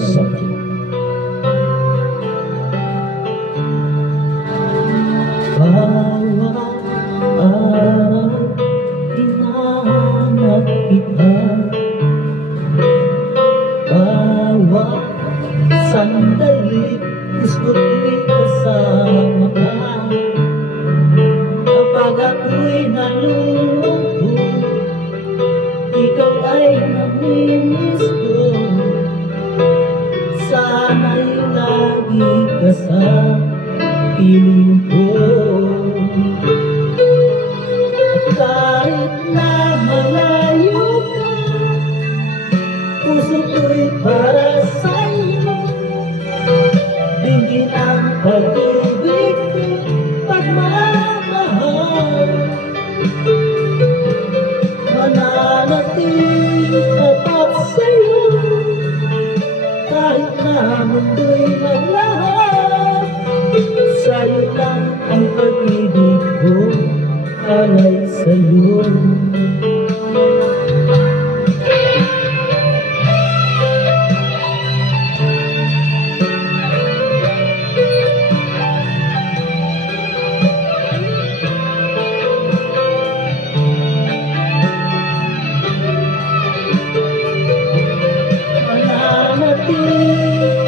sakit. Bawat araw hinahanap kita, bawat sandali gusto ko'y kasama ka. Kapag ako'y nalulungkot, ikaw ay namimiss ko. Sana'y lagi ka sa piling ko. At kahit na malayo ka, puso ko'y para sa'yo. Tingin ang pag-ibig ko, pagmamahal. Mananatili tapat sa'yo, kahit na mundo'y maglahat. Sa'yo lang ang pag-ibig ko, alay sa'yo.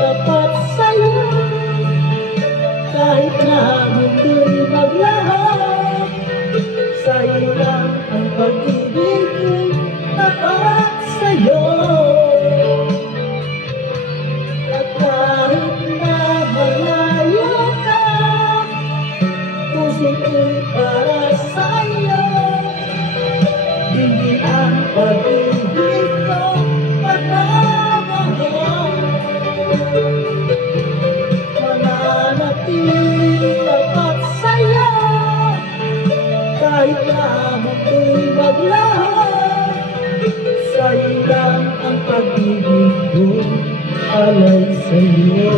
Tapat sa'yo, kahit na mundo'y maglahat. Sa'yo lang ang pag-ibig ko'y tapat sa'yo. At kahit na malayo ka, puso ko'y para sa'yo. Hindi ang pag-ibig ko mananatili tapat sa'yo, kahit na mundo'y maglahat. Sa'yo lang ang pag-ibig ko, alay sa'yo.